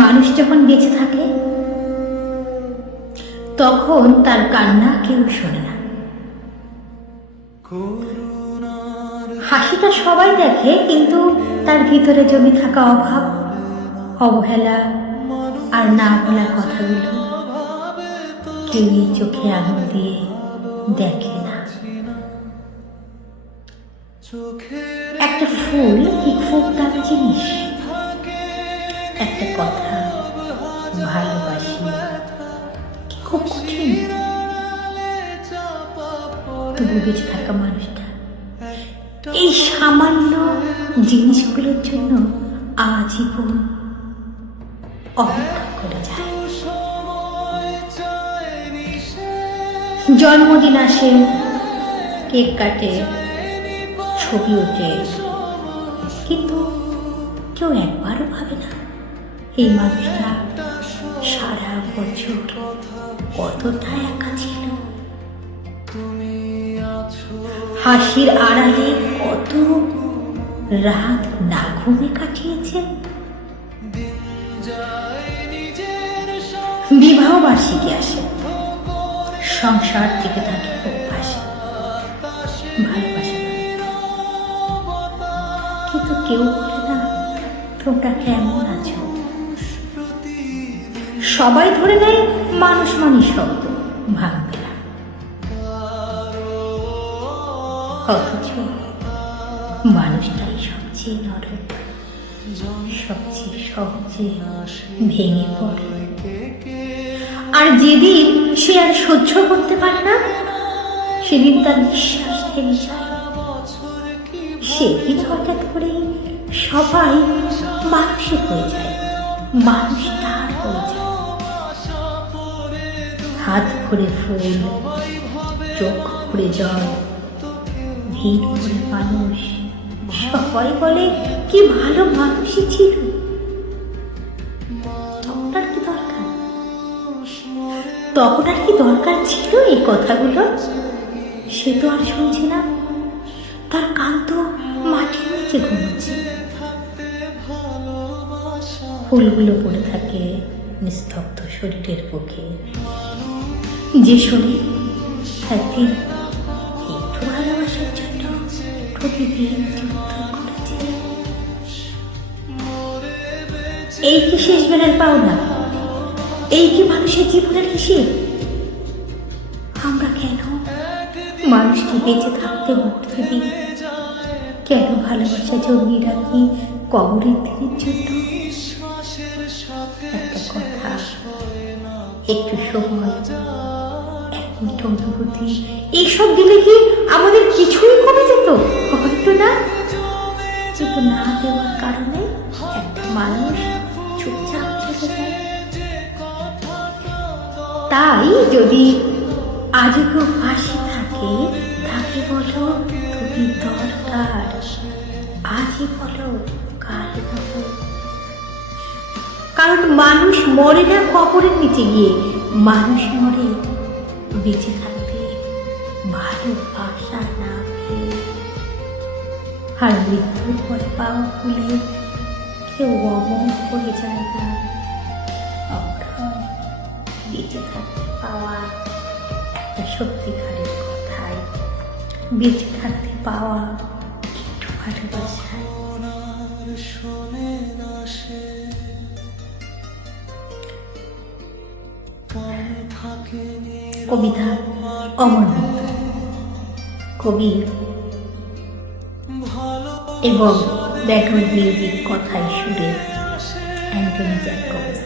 মানুষ যখন বেঁচে থাকে তখন তার কান্না কেউ শোনে না। হাসিটা সবাই দেখে, কিন্তু তার ভিতরে জমে থাকা অভাব, অবহেলা আর না বলা কথাগুলো কেউই চোখে আঙুল দিয়ে দেখে না। একটা ফুল কি খুব দামি জিনিস, একটা কথা ভালোবাসি কি খুব কঠিন। তবু বেঁচে থাকা মানুষটা এই সামান্য জিনিসগুলোর জন্য আজীবন অপেক্ষা করে যায়। জন্মদিন আসে, কেক কাটে, ছবি ওঠে, কিন্তু কেউ একবারও ভাবে না এই মানুষটা সারা বছর কতটা একা ছিল, হাসির আড়ালে কত রাত না ঘুমে কাটিয়েছে। বিবাহ বার্ষিকী আসে, সংসার থেকে থাকে অভ্যাসে, ভালোবাসা, কিন্তু কেউ বলে না তোমরা কেমন আছো। সবাই ধরে নেয় মানুষ মানি শব্দ, ভাঙবে না। অথচ মানুষটাই সবচেয়ে নরম, সবচেয়ে সহজে ভেঙে পড়ে। আর যেদিন সে আর সহ্য করতে পারে না, সেদিন তার নিঃশ্বাস থেমে যায়। সেদিন হঠাৎ করে সবাই মানুষে হয়ে যায়, মানুষ তার হয়ে যায়। হাত ভরে ফুল, চোখ ভরে জল, ভিড় ভরে মানুষ, সবাই বলে কি ভালো মানুষই ছিল। তখন আর কি দরকার ছিল এই কথাগুলো? সে তো আর শুনছে না, তার কান তো মাটির নিচে ঘুমোচ্ছে। ফুলগুলো পড়ে থাকে নিস্তব্ধ শরীরের বুকে, যে শরীর একদিন একটু ভালোবাসার জন্য প্রতিদিন যুদ্ধ করেছে। এই কি শেষ বেলার পাওনা? এই কি মানুষের জীবনের হিসেব? আমরা কেন মানুষকে বেঁচে থাকতে মরতে দিই? কেন ভালোবাসা জমিয়ে রাখি কবরের দিনের জন্য? একটা কথা, একটু সময়, এক মিনিট অনুভূতি, এইসব দিলে কি আমাদের কিছুই কমে যেত? হয়তো না, কিন্তু না দেওয়ার কারণে একটা মানুষ চুপচাপ চলে যায়। তাই যদি আজও কেউ পাশে থাকে, তাকে বলো তুমি দরকার, আজই বলো কাল বলো। কারণ মানুষ মরে না কবরের নিচে গিয়ে, মানুষ মরে বেঁচে থাকতে ভালোবাসা না পেয়ে। আর মৃত্যুর পরে পাওয়া ভুলে কেউ অমর হয়ে যায় না। বেঁচে থাকতে পাওয়া একটা সত্যিকারের কথায়, বেঁচে থাকতে পাওয়া একটু ভালোবাসায়। কবিতা অমর মৃত্যু, কবি এবং ব্যাকগ্রাউন্ড মিউজিক, কথায় সুরে অ্যান্টনি জ্যাকবস।